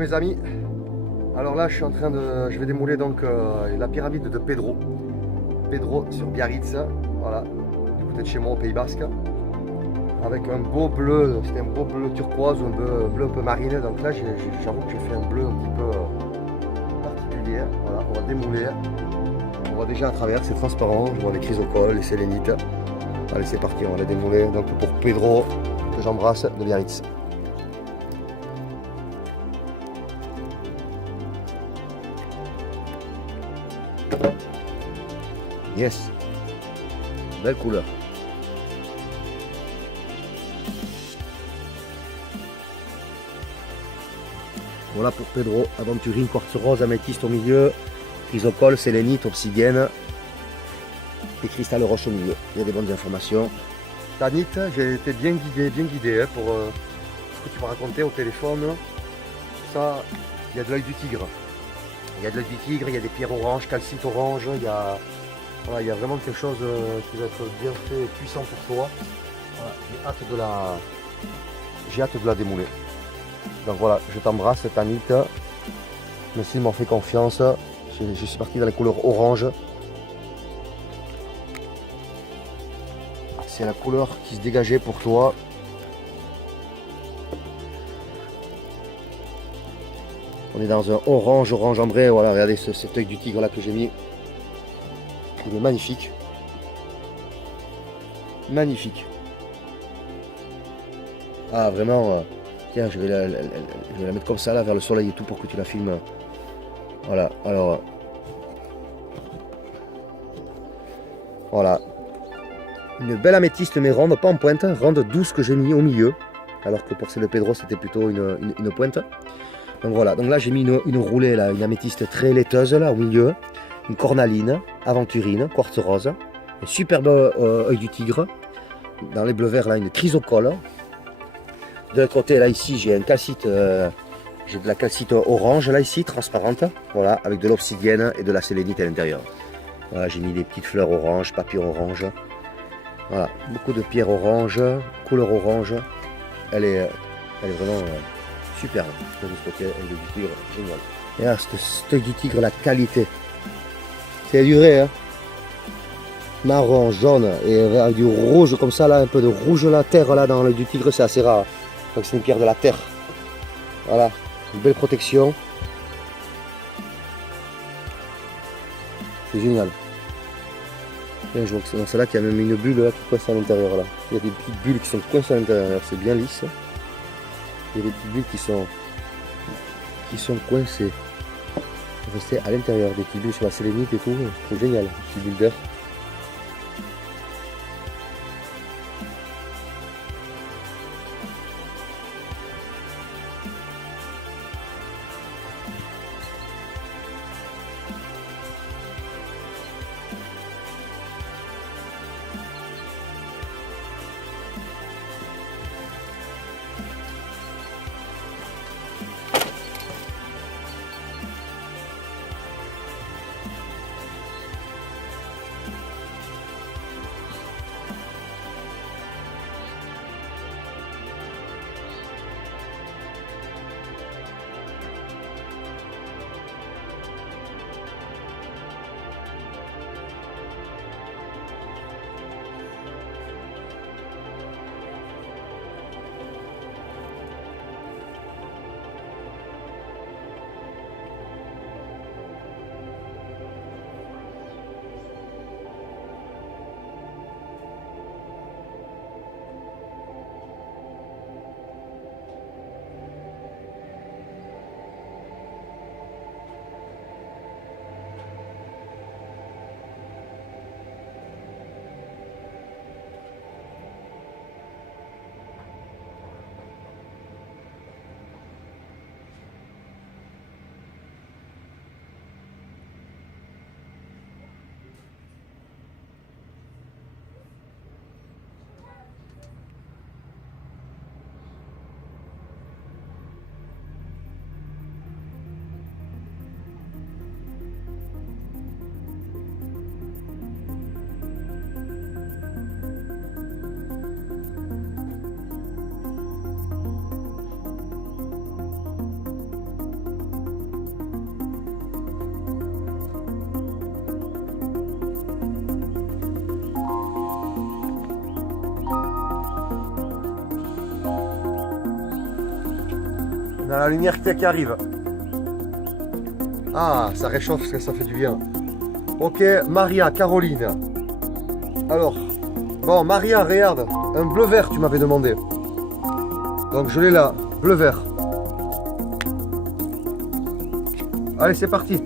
mes amis, alors là je vais démouler donc la pyramide de Pedro. Pedro sur Biarritz, voilà, du côté de chez moi au Pays Basque. Avec un beau bleu, c'était un beau bleu turquoise, un bleu un peu marine. Donc là j'avoue que j'ai fait un bleu un petit peu particulier. Voilà, on va démouler. On voit déjà à travers, c'est transparent, je vois les chrysocoles, les sélénites. Allez c'est parti, on va les démouler. Donc pour Pedro, que j'embrasse, de Biarritz. Yes, belle couleur. Voilà pour Pedro, aventurine, quartz rose, améthyste au milieu, chrysocole, sélénite, obsidienne et cristal roche au milieu. Il y a des bonnes informations. Tanit, j'ai été bien guidé hein, pour ce que tu m'as raconté au téléphone. Ça, il y a de l'œil du tigre. Il y a de l'œil du tigre, il y a des pierres oranges, calcite orange, voilà, il y a vraiment quelque chose qui va être bien fait et puissant pour toi. Voilà, j'ai hâte de la démouler. Donc voilà, je t'embrasse Tanit. Merci de m'avoir fait confiance. Je suis parti dans les couleurs orange. C'est la couleur qui se dégageait pour toi. On est dans un orange ambré. Voilà, regardez cet œil du tigre là que j'ai mis. Il est magnifique. Magnifique. Ah vraiment, tiens, je vais la mettre comme ça là vers le soleil et tout pour que tu la filmes. Voilà, alors. Voilà. Une belle améthyste mais ronde, pas en pointe, ronde douce que j'ai mis au milieu. Alors que pour celle de Pedro c'était plutôt une pointe. Donc voilà, donc là j'ai mis une roulée là, une améthyste très laiteuse là au milieu. Une cornaline, aventurine, quartz rose. Un superbe œil du tigre. Dans les bleus verts là, une chrysocole. De l'autre côté là ici j'ai un calcite, j'ai de la calcite orange là ici, transparente. Voilà, avec de l'obsidienne et de la sélénite à l'intérieur. Voilà, j'ai mis des petites fleurs orange, papillons orange. Voilà, beaucoup de pierres orange, couleur orange. Elle est vraiment superbe. De ce côté, elle est du tigre, génial. Et là, cet œil du tigre, la qualité. C'est duré, hein. Marron, jaune et avec du rouge comme ça, là, un peu de rouge la terre là dans l'œil du tigre, c'est assez rare. Donc c'est une pierre de la terre. Voilà, une belle protection. C'est génial. Et je vois que c'est dans celle-là qu'il y a même une bulle là, qui coince à l'intérieur là. Il y a des petites bulles qui sont coincées à l'intérieur, c'est bien lisse. Il y a des petites bulles qui sont coincées. Rester à l'intérieur, des petites bulles sur la sélénite et tout, c'est génial, des petites bulles d'air. On a la lumière qui arrive. Ah, ça réchauffe, ça fait du bien. Ok, Maria, Caroline. Alors, bon, Maria, regarde, un bleu-vert, tu m'avais demandé. Donc je l'ai là, bleu-vert. Allez, c'est parti.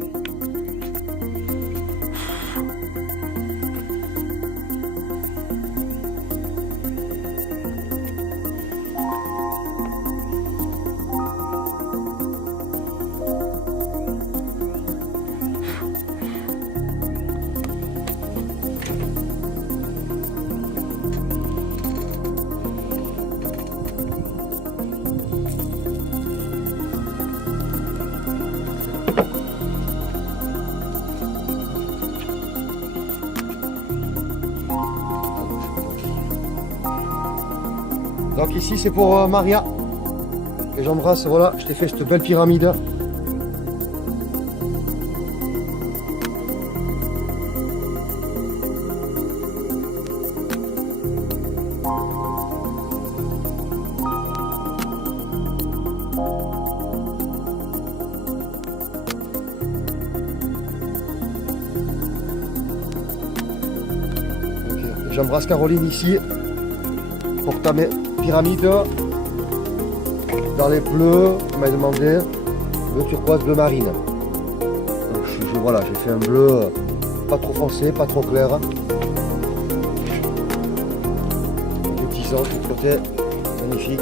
Donc ici c'est pour Maria. Et j'embrasse, voilà, je t'ai fait cette belle pyramide. J'embrasse Caroline ici pour ta pyramide dans les bleus, on m'a demandé bleu turquoise, bleu marine. Donc voilà, j'ai fait un bleu pas trop foncé, pas trop clair. Petits anges de côté, magnifique.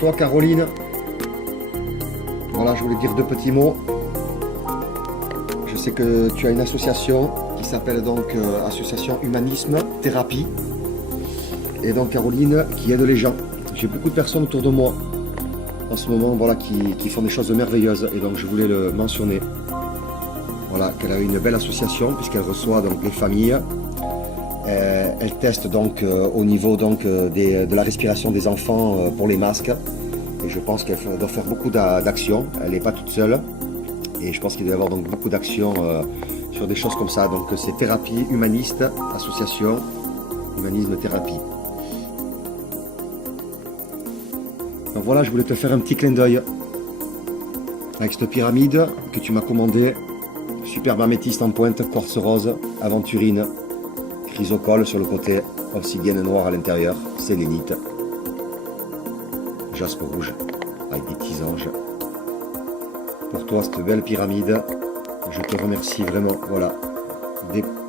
Toi Caroline, voilà, je voulais dire deux petits mots. Je sais que tu as une association qui s'appelle donc Association Humanisme Thérapie. Et donc Caroline qui aide les gens. J'ai beaucoup de personnes autour de moi en ce moment, voilà, qui font des choses merveilleuses et donc je voulais le mentionner. Voilà, qu'elle a une belle association puisqu'elle reçoit donc les familles. Elle teste donc au niveau donc, de la respiration des enfants pour les masques. Et je pense qu'elle doit faire beaucoup d'actions. Elle n'est pas toute seule. Et je pense qu'il doit y avoir donc beaucoup d'actions sur des choses comme ça. Donc c'est Thérapie Humaniste, Association Humanisme Thérapie. Donc voilà, je voulais te faire un petit clin d'œil avec cette pyramide que tu m'as commandée. Superbe améthyste en pointe, quartz rose, aventurine. Chrysocole sur le côté, obsidienne noire à l'intérieur, sélénite, jaspe rouge avec des petits anges. Pour toi, cette belle pyramide, je te remercie vraiment, voilà,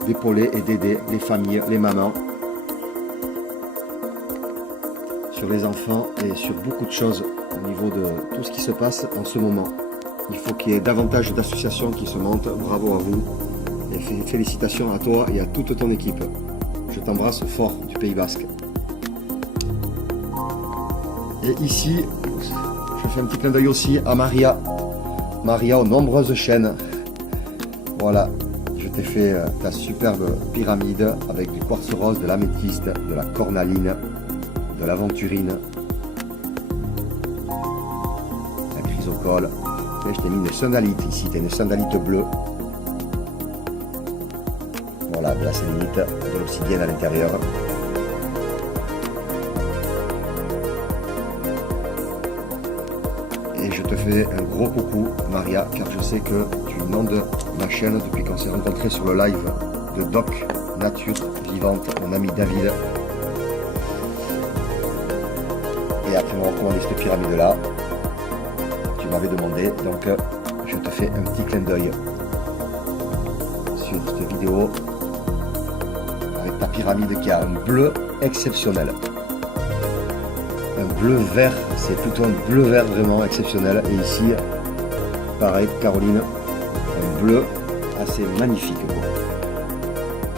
d'épauler et d'aider les familles, les mamans, sur les enfants et sur beaucoup de choses au niveau de tout ce qui se passe en ce moment. Il faut qu'il y ait davantage d'associations qui se montent, bravo à vous. Et félicitations à toi et à toute ton équipe. Je t'embrasse fort du Pays Basque. Et ici, je fais un petit clin d'œil aussi à Maria. Maria aux nombreuses chaînes. Voilà, je t'ai fait ta superbe pyramide avec du quartz rose, de l'améthyste, de la cornaline, de l'aventurine, la chrysocole. Et je t'ai mis une sandalite ici, tu as une sandalite bleue. Voilà, de la sélénite, de l'obsidienne à l'intérieur. Et je te fais un gros coucou, Maria, car je sais que tu inondes ma chaîne depuis qu'on s'est rencontrés sur le live de Doc Nature Vivante, mon ami David. Et après m'avoir commandé cette pyramide-là, tu m'avais demandé, donc je te fais un petit clin d'œil sur cette vidéo. Avec ta pyramide qui a un bleu exceptionnel. Un bleu vert, c'est plutôt un bleu vert vraiment exceptionnel. Et ici, pareil, Caroline, un bleu assez magnifique,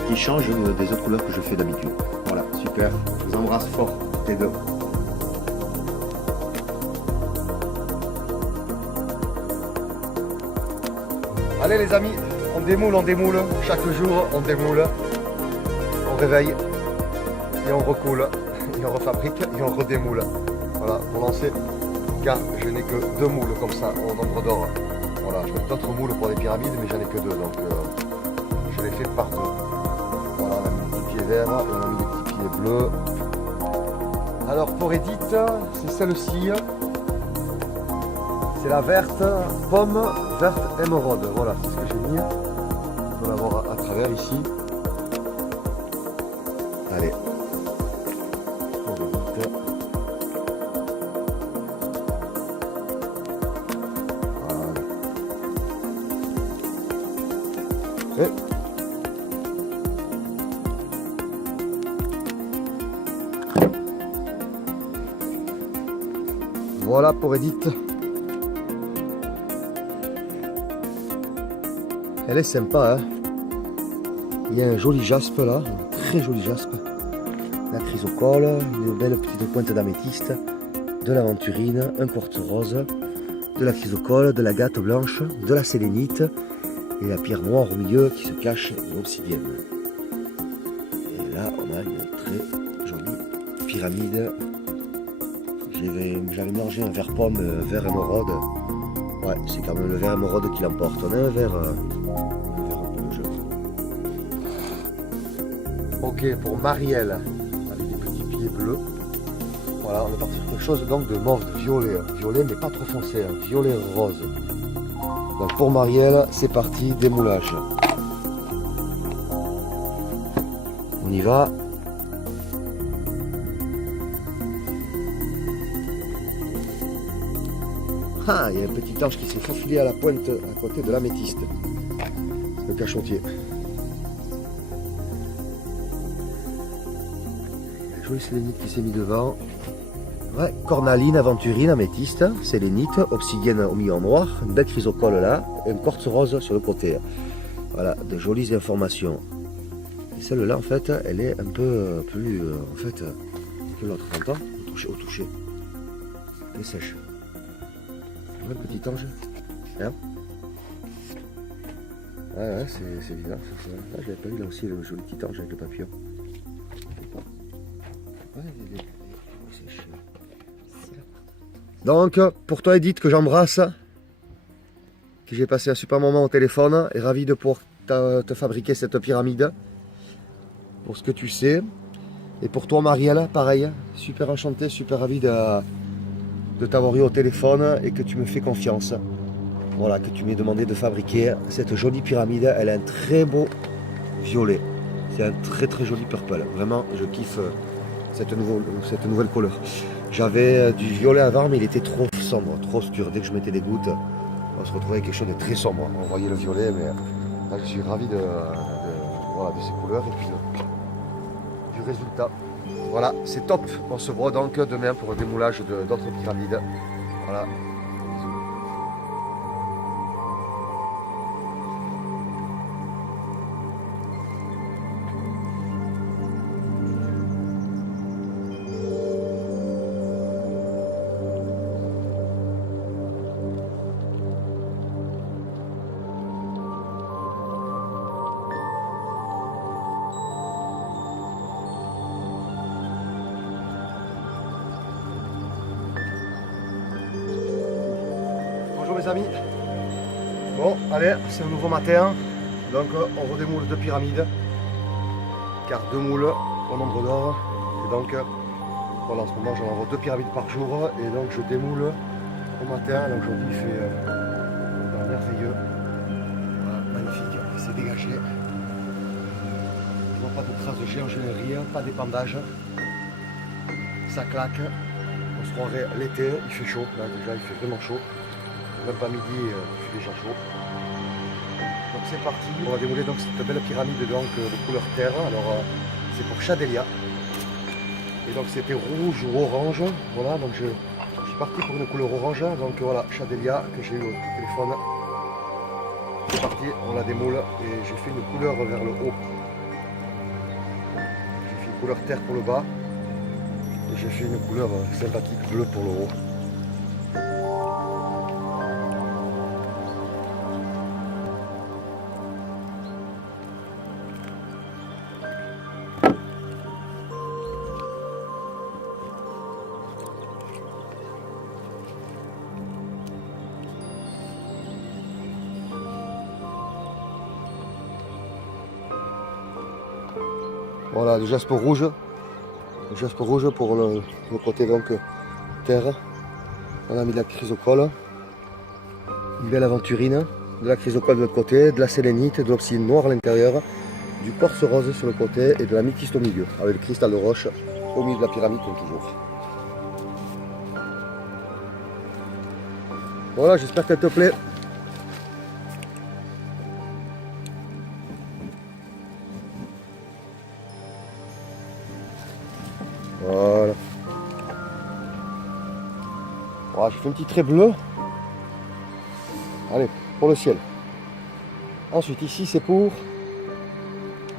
qui change des autres couleurs que je fais d'habitude. Voilà, super. Je vous embrasse fort, les deux. Allez les amis, on démoule, chaque jour on démoule. réveille et on recoule, et on refabrique et on redémoule. Voilà, pour lancer, car je n'ai que 2 moules comme ça au nombre d'or. Voilà, je mets d'autres moules pour les pyramides, mais j'en ai que 2, donc je les fais partout. Voilà, on a mis des petits pieds verts, on a mis des petits pieds bleus. Alors pour Edith, c'est celle-ci. C'est la verte, pomme verte émeraude. Voilà, c'est ce que j'ai mis. On peut la voir à travers ici. Allez. Pour Edith. Voilà. Et voilà pour Edith. Elle est sympa, hein. Il y a un joli jaspe là, un très joli jaspe. La chrysocole, une belle petite pointe d'améthyste, de l'aventurine, un quartz rose, de la chrysocole, de la gâte blanche, de la sélénite et la pierre noire au milieu qui se cache de l'obsidienne. Et là, on a une très jolie pyramide. J'avais mangé un verre pomme, un verre émeraude. Ouais, c'est quand même le verre émeraude qui l'emporte. On a un verre un peu jaune. Ok, pour Marielle, avec des petits pieds bleus. Voilà, on est parti sur quelque chose donc de mauve, de violet. Violet, mais pas trop foncé, hein, violet rose. Donc pour Marielle, c'est parti, démoulage. On y va. Ah, il y a un petit ange qui s'est faufilé à la pointe à côté de l'améthyste. Le cachotier. La jolie sélénite qui s'est mis devant. Ouais, cornaline, aventurine, améthyste, sélénite, obsidienne au milieu en noir, une belle chrysocole là, et un quartz rose sur le côté. Voilà, de jolies informations. Et celle-là, en fait, elle est un peu plus, en fait, que l'autre, t'entends au toucher. Elle est sèche. Le petit ange. Hein, ouais, c'est bizarre. Là, je l'avais pas vu là aussi, le joli petit ange avec le papillon. Ouais, c'est chiant. Donc, pour toi Edith, que j'embrasse, que j'ai passé un super moment au téléphone, et ravi de pouvoir te fabriquer cette pyramide, pour ce que tu sais. Et pour toi Marielle, pareil, super enchanté, super ravi de t'avoir eu au téléphone et que tu me fais confiance. Voilà, que tu m'aies demandé de fabriquer cette jolie pyramide. Elle a un très beau violet. C'est un très très joli purple. Vraiment, je kiffe cette nouvelle couleur. J'avais du violet avant, mais il était trop sombre, trop obscur. Dès que je mettais des gouttes, on se retrouvait avec quelque chose de très sombre. On voyait le violet, mais là, je suis ravi voilà, de ces couleurs et puis du résultat. Voilà, c'est top. On se voit donc demain pour le démoulage d'autres pyramides. Voilà. Bonjour mes amis. Bon, allez, c'est un nouveau matin. Donc on redémoule 2 pyramides. Car 2 moules au nombre d'or. Et donc, voilà, en ce moment j'en envoie 2 pyramides par jour. Et donc je démoule au matin. Là aujourd'hui il fait merveilleux. Voilà, magnifique, c'est dégagé. Je vois pas de traces de géingénierie, pas d'épandage. Ça claque. On se croirait l'été, il fait chaud. Là déjà il fait vraiment chaud. Même pas midi, il fait déjà chaud. Donc c'est parti, on va démouler donc cette belle pyramide donc, de couleur terre. Alors c'est pour Chadelia. Et donc c'était rouge ou orange. Voilà, donc je suis parti pour une couleur orange. Donc voilà, Chadelia que j'ai eu au téléphone. C'est parti, on la démoule et j'ai fait une couleur vers le haut. J'ai fait une couleur terre pour le bas. Et j'ai fait une couleur sympathique bleue pour le haut. Voilà, le jaspe rouge. Le jaspe rouge pour le côté donc terre. On a mis de la chrysocole. Une belle aventurine. De la chrysocole de l'autre côté, de la sélénite, de l'obsidienne noire à l'intérieur, du quartz rose sur le côté et de l'améthyste au milieu, avec le cristal de roche au milieu de la pyramide comme toujours. Voilà, j'espère qu'elle te plaît. Voilà. Voilà, je fais un petit trait bleu. Allez, pour le ciel. Ensuite, ici, c'est pour...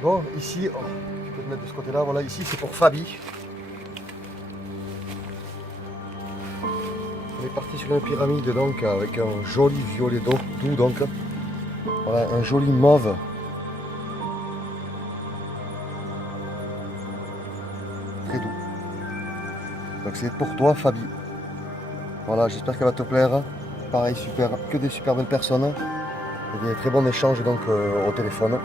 Bon, ici, oh, tu peux te mettre de ce côté-là. Voilà, ici, c'est pour Fabi. On est parti sur une pyramide, donc, avec un joli violet doux, donc. Voilà, un joli mauve. Très doux. Donc, c'est pour toi, Fabi. Voilà, j'espère qu'elle va te plaire. Pareil, super, que des super belles personnes. Et des très bons échanges donc au téléphone.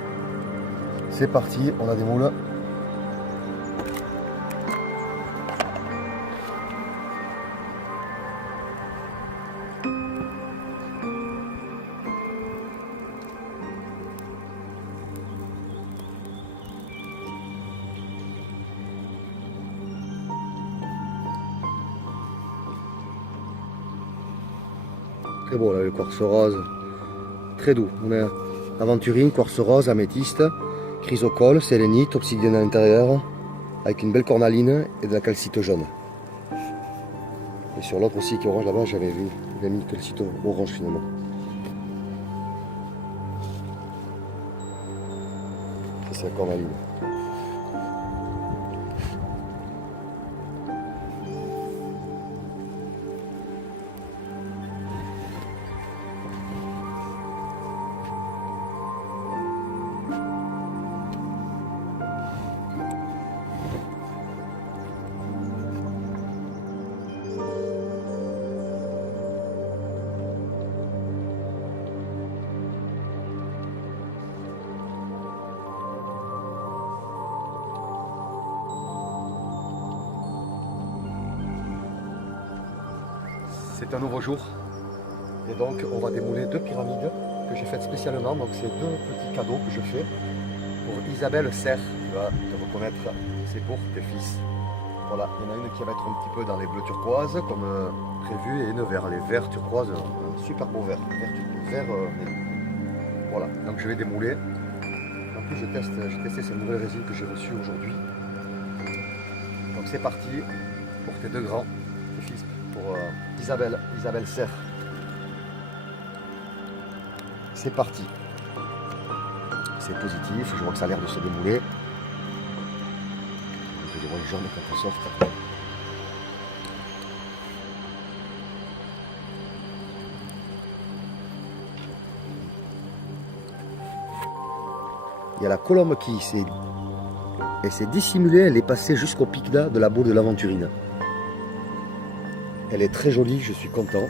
C'est parti, on a des moules. Très beau là, le quartz rose. Très doux. On a aventurine, quartz rose, améthyste, chrysocole, sélénite, obsidienne à l'intérieur, avec une belle cornaline et de la calcite jaune. Et sur l'autre aussi qui est orange là-bas, j'avais vu, il a mis calcite orange finalement. Ça c'est la cornaline. C'est un nouveau jour et donc on va démouler deux pyramides que j'ai faites spécialement. Donc c'est deux petits cadeaux que je fais pour Isabelle Serre. Tu vas te reconnaître, c'est pour tes fils. Voilà, il y en a une qui va être un petit peu dans les bleus turquoise comme prévu et une vert. Les verts turquoise, un super beau vert. Voilà, donc je vais démouler. En plus j'ai testé ces nouvelles résines que j'ai reçues aujourd'hui. Donc c'est parti pour tes deux grands, tes fils. Pour Isabelle Serre. C'est parti. C'est positif, je vois que ça a l'air de se démouler. Je vois le jaune quand on sort. Il y a la colombe qui s'est dissimulée, elle est passée jusqu'au pic de la boule de l'aventurine. Elle est très jolie, je suis content.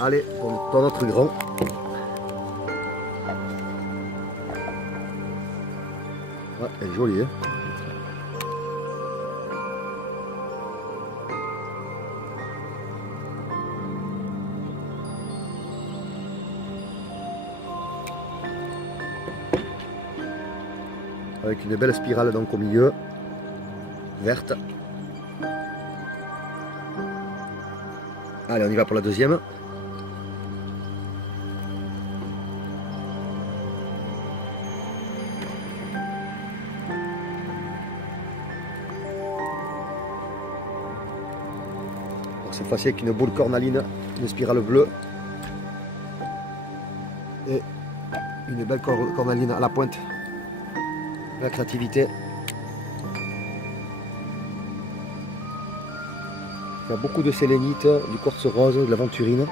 Allez, on prend notre grand. Ah, elle est jolie, hein. Avec une belle spirale donc au milieu, verte. Allez, on y va pour la deuxième. Donc cette fois-ci avec une boule cornaline, une spirale bleue et une belle cornaline à la pointe. La créativité. Il y a beaucoup de sélénite, du quartz rose, de l'aventurine.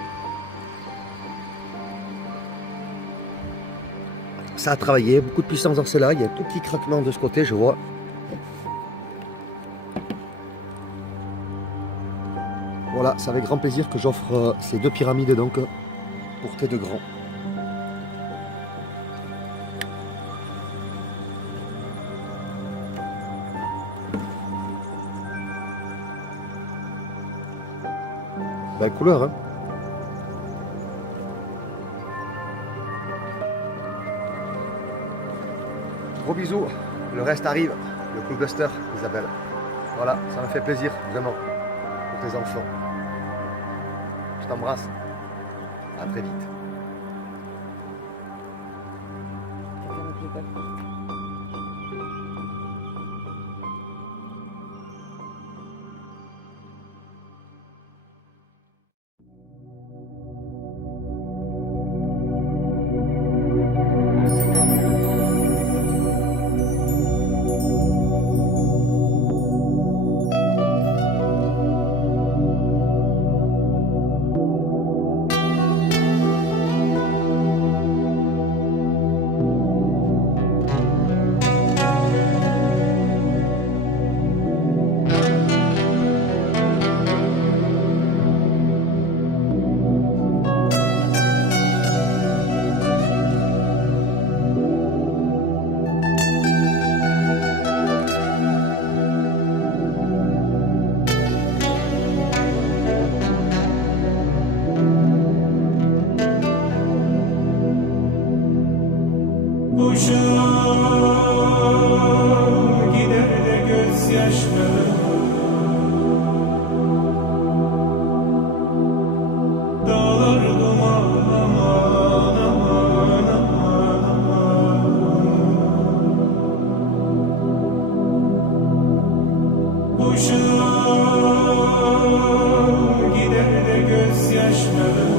Ça a travaillé, beaucoup de puissance dans cela. Il y a un tout petit craquement de ce côté, je vois. Voilà, c'est avec grand plaisir que j'offre ces deux pyramides donc pour tes deux grands. Belle couleur, hein. Gros bisous, le reste arrive, le Cool Buster, Isabelle. Voilà, ça me fait plaisir, vraiment, pour tes enfants. Je t'embrasse. À très vite. Boşa gider de gözyaşları dağlar duman aman aman aman aman Boşa gider de gözyaşları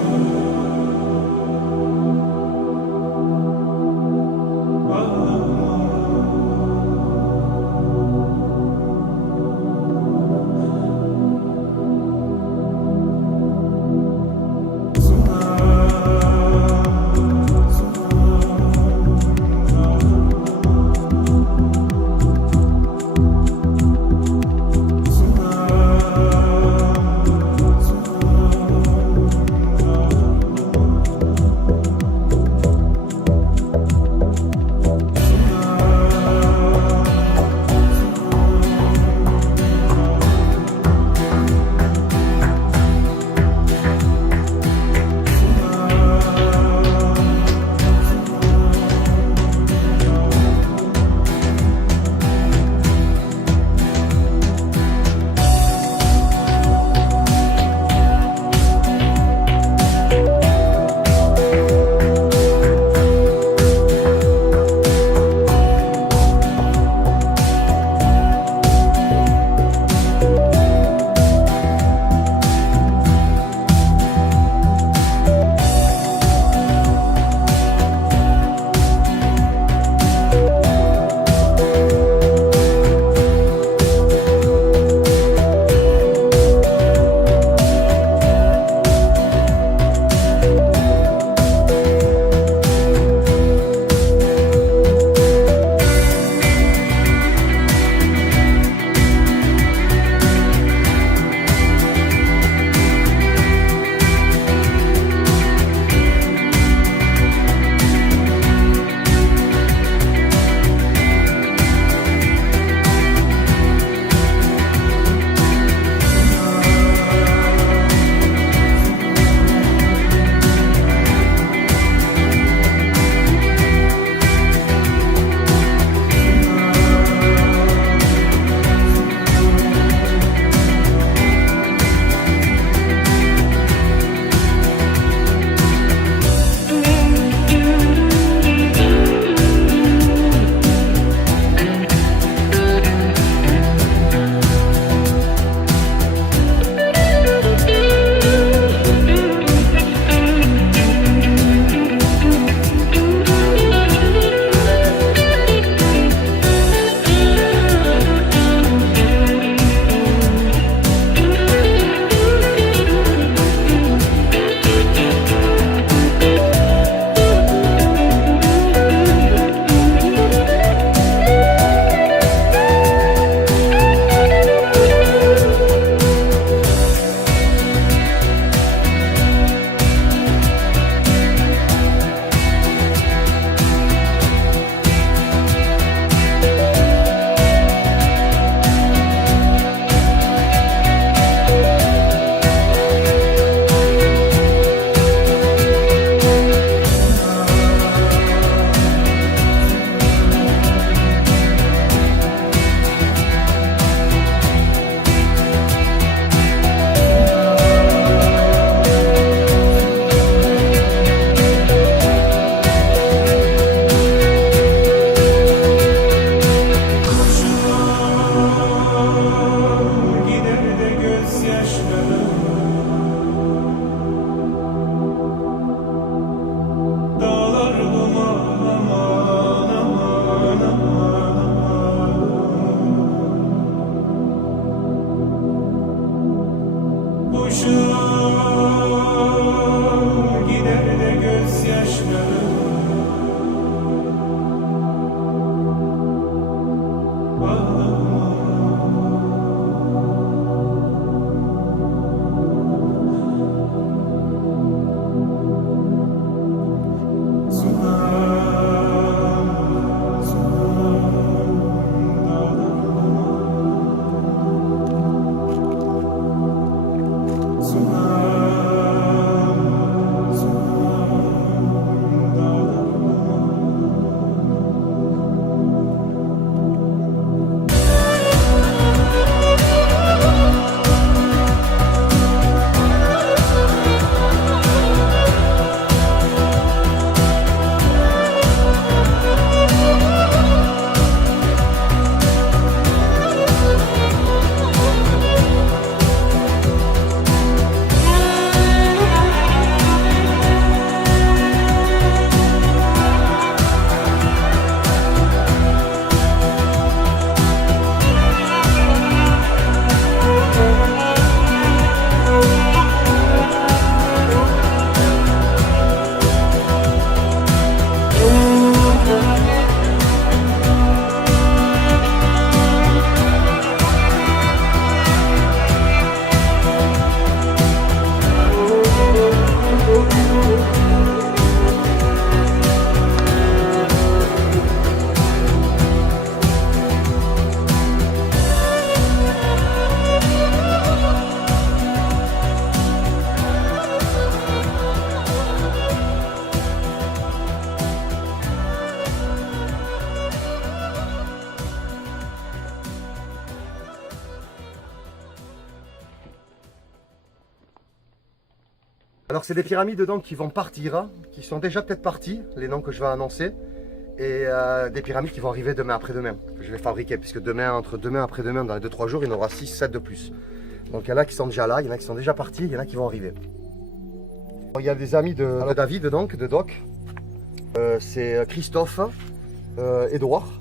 Alors c'est des pyramides donc qui vont partir, qui sont déjà peut-être parties, les noms que je vais annoncer, et des pyramides qui vont arriver demain après-demain, que je vais fabriquer, puisque demain, entre demain et après-demain, dans les 2-3 jours, il y en aura 6-7 de plus. Donc il y en a qui sont déjà là, il y en a qui sont déjà partis, il y en a qui vont arriver. Il y a des amis de David donc, de Doc, c'est Christophe, Edouard.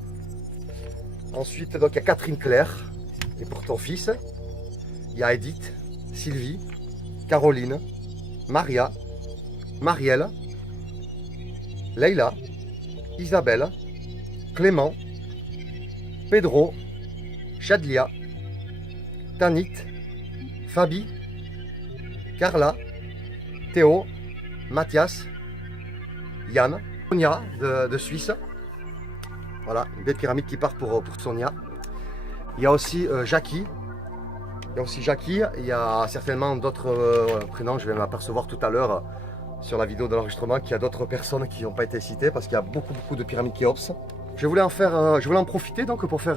Ensuite donc il y a Catherine Claire, et pour ton fils, il y a Edith, Sylvie, Caroline, Maria, Marielle, Leïla, Isabelle, Clément, Pedro, Chadlia, Tanit, Fabi, Carla, Théo, Mathias, Yann, Sonia de Suisse. Voilà, une belle pyramide qui part pour Sonia. Il y a aussi Jackie. Il y a certainement d'autres prénoms, je vais m'apercevoir tout à l'heure sur la vidéo de l'enregistrement qu'il y a d'autres personnes qui n'ont pas été citées parce qu'il y a beaucoup de pyramides Khéops. Je voulais en profiter donc pour faire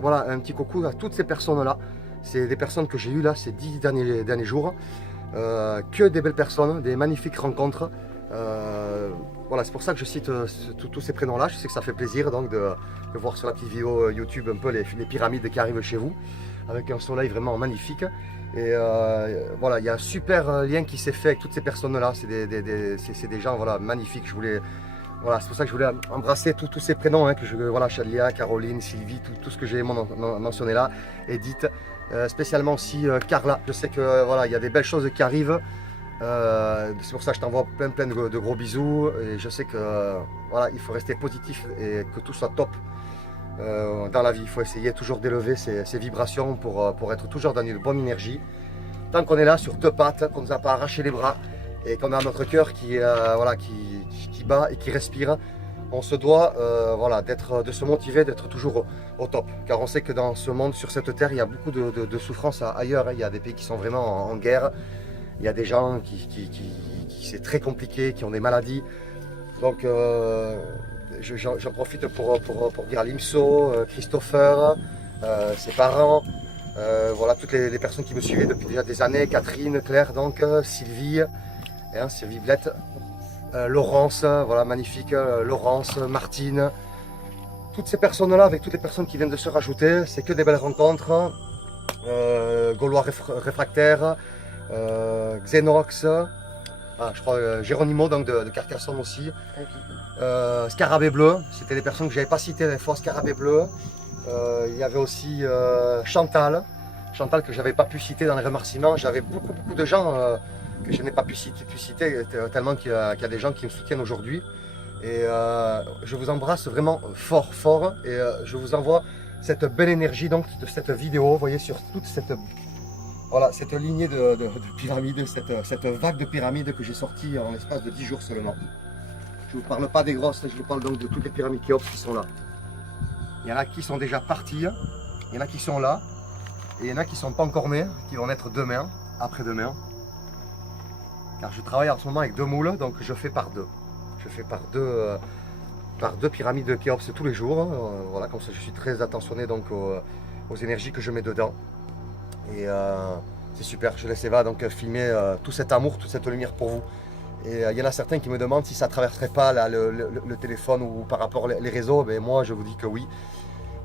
voilà, un petit coucou à toutes ces personnes-là. C'est des personnes que j'ai eues là ces 10 derniers jours. Que des belles personnes, des magnifiques rencontres. Voilà, c'est pour ça que je cite tous ces prénoms-là. Je sais que ça fait plaisir donc de voir sur la petite vidéo YouTube un peu les pyramides qui arrivent chez vous, avec un soleil vraiment magnifique. Et voilà, il y a un super lien qui s'est fait avec toutes ces personnes-là. C'est des gens voilà, magnifiques. Voilà, c'est pour ça que je voulais embrasser tous ces prénoms, hein, voilà, Chadlia, Caroline, Sylvie, tout ce que j'ai mentionné là, Edith, spécialement aussi Carla. Je sais que voilà, il y a des belles choses qui arrivent. C'est pour ça que je t'envoie plein de gros bisous. Et je sais que voilà, il faut rester positif et que tout soit top. Dans la vie, il faut essayer toujours d'élever ses vibrations pour être toujours dans une bonne énergie. Tant qu'on est là sur deux pattes, qu'on ne nous a pas arraché les bras et qu'on a notre cœur voilà, qui bat et qui respire, on se doit voilà, de se motiver, d'être toujours au top. Car on sait que dans ce monde, sur cette terre, il y a beaucoup de souffrances ailleurs. Il y a des pays qui sont vraiment en guerre. Il y a des gens qui c'est très compliqué, qui ont des maladies. Donc j'en profite pour dire à Limso, Christopher, ses parents, voilà toutes les personnes qui me suivaient depuis déjà des années, Catherine, Claire, donc Sylvie, hein, Sylvie Blette, Laurence, voilà magnifique, Laurence, Martine, toutes ces personnes-là, avec toutes les personnes qui viennent de se rajouter, c'est que des belles rencontres, Gaulois réfractaires, Xenox, je crois Géronimo donc de Carcassonne aussi, Scarabée bleu, c'était des personnes que je n'avais pas citées des fois, Scarabée bleu, il y avait aussi Chantal que je n'avais pas pu citer dans les remerciements. J'avais beaucoup de gens que je n'ai pas pu citer tellement qu'il y a des gens qui me soutiennent aujourd'hui. Et je vous embrasse vraiment fort et je vous envoie cette belle énergie donc de cette vidéo. Vous voyez sur toute cette, voilà, cette lignée de pyramides, cette vague de pyramides que j'ai sortie en l'espace de 10 jours seulement. Je ne vous parle pas des grosses, je vous parle donc de toutes les pyramides Khéops qui sont là. Il y en a qui sont déjà partis, il y en a qui sont là, et il y en a qui ne sont pas encore nés, qui vont naître demain, après-demain. Car je travaille en ce moment avec 2 moules, donc je fais par 2. Je fais par deux pyramides de Khéops tous les jours. Voilà, comme ça je suis très attentionné donc aux énergies que je mets dedans. Et c'est super, je laisse Eva donc filmer tout cet amour, toute cette lumière pour vous. Et il y en a certains qui me demandent si ça ne traverserait pas là, le téléphone ou par rapport aux réseaux. Ben, moi je vous dis que oui.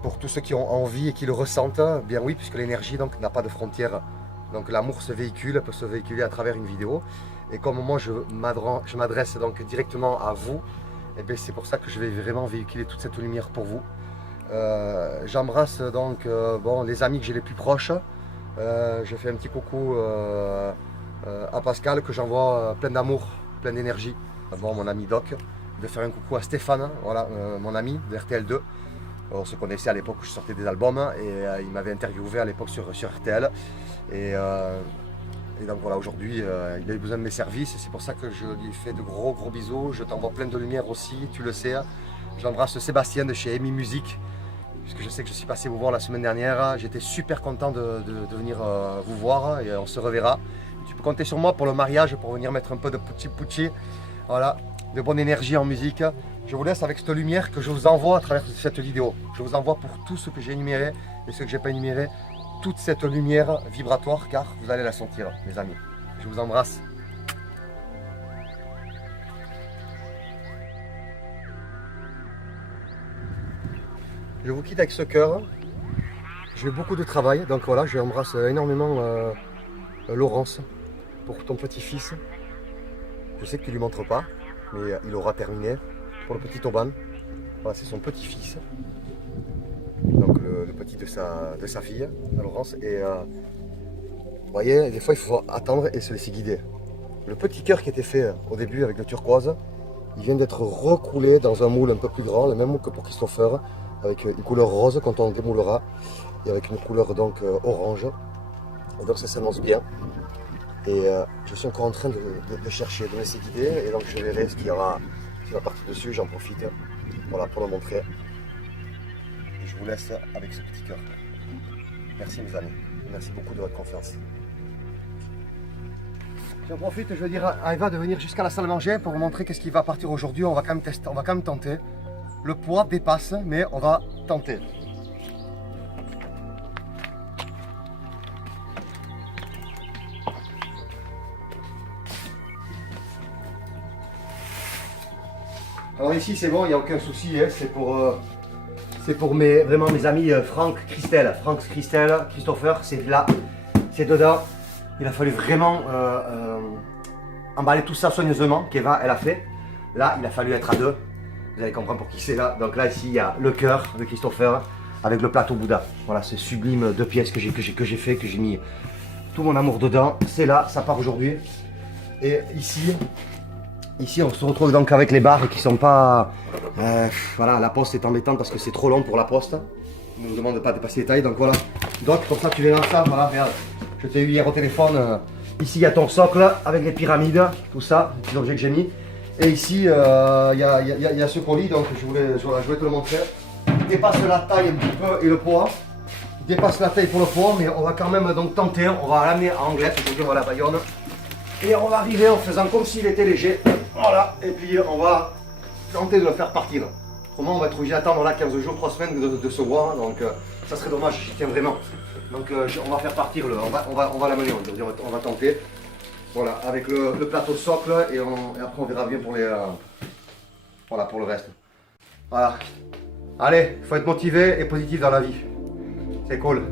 Pour tous ceux qui ont envie et qui le ressentent, bien oui, puisque l'énergie n'a pas de frontières. Donc l'amour se véhicule, peut se véhiculer à travers une vidéo. Et comme moi je m'adresse donc directement à vous, et bien c'est pour ça que je vais vraiment véhiculer toute cette lumière pour vous. J'embrasse donc bon, les amis que j'ai les plus proches. Je fais un petit coucou à Pascal que j'envoie plein d'amour, plein d'énergie. Bon, mon ami Doc, de faire un coucou à Stéphane, voilà, mon ami de RTL2. On se connaissait à l'époque où je sortais des albums et il m'avait interviewé à l'époque sur RTL. Et donc voilà, aujourd'hui, il a eu besoin de mes services et c'est pour ça que je lui fais de gros bisous. Je t'envoie plein de lumière aussi, tu le sais. J'embrasse Sébastien de chez Amy Music, puisque je sais que je suis passé vous voir la semaine dernière. J'étais super content de venir vous voir et on se reverra. Tu peux compter sur moi pour le mariage, pour venir mettre un peu de pucci, voilà, de bonne énergie en musique. Je vous laisse avec cette lumière que je vous envoie à travers cette vidéo. Je vous envoie pour tout ce que j'ai énuméré et ce que je n'ai pas énuméré, toute cette lumière vibratoire, car vous allez la sentir, mes amis. Je vous embrasse. Je vous quitte avec ce cœur. J'ai eu beaucoup de travail, donc voilà, je embrasse énormément Laurence pour ton petit-fils. Je sais que tu ne lui montres pas, mais il aura terminé. Pour le petit Oban, voilà, c'est son petit-fils, donc le petit de sa fille, Laurence. Et vous voyez, des fois il faut attendre et se laisser guider. Le petit cœur qui était fait au début avec le turquoise, il vient d'être recoulé dans un moule un peu plus grand, le même moule que pour Christopher, avec une couleur rose quand on démoulera, et avec une couleur donc orange. Et donc ça s'annonce bien. Et je suis encore en train de chercher, de me laisser guider, et donc je verrai ce qu'il y aura qui va partir dessus, j'en profite, voilà, pour le montrer. Et je vous laisse avec ce petit cœur. Merci mes amis, merci beaucoup de votre confiance. J'en profite, je veux dire à Eva de venir jusqu'à la salle à manger pour vous montrer qu'est-ce qui va partir aujourd'hui. On va quand même tester, on va quand même tenter. Le poids dépasse, mais on va tenter. Alors ici c'est bon, il n'y a aucun souci, hein. C'est pour vraiment mes amis Franck, Christelle, Christopher, c'est là, c'est dedans. Il a fallu vraiment emballer tout ça soigneusement, qu'Eva elle a fait. Là il a fallu être à 2, vous allez comprendre pour qui c'est là. Donc là ici il y a le cœur de Christopher avec le plateau Bouddha. Voilà, c'est sublime 2 pièces que j'ai fait, que j'ai mis tout mon amour dedans. C'est là, ça part aujourd'hui. Et ici, on se retrouve donc avec les barres qui sont pas... voilà, la poste est embêtante parce que c'est trop long pour la poste. On ne nous demande pas de dépasser les tailles, donc voilà. Donc, pour ça, tu verras ça, voilà, regarde. Je t'ai eu hier au téléphone. Ici, il y a ton socle avec les pyramides, tout ça, les petits objets que j'ai mis. Et ici, il y a ce colis, donc je voulais te le montrer. Il dépasse la taille un petit peu et le poids. Il dépasse la taille pour le poids, mais on va quand même donc tenter. On va l'amener à Anglet, aujourd'hui on va à la Bayonne. Et on va arriver en faisant comme s'il était léger. Voilà, et puis on va tenter de le faire partir. Autrement, on va être obligé d'attendre là 15 jours, 3 semaines de se voir. Donc ça serait dommage, j'y tiens vraiment. Donc on va faire partir, on va l'amener, on va tenter. Voilà, avec le plateau socle et après on verra bien pour voilà, pour le reste. Voilà. Allez, il faut être motivé et positif dans la vie. C'est cool.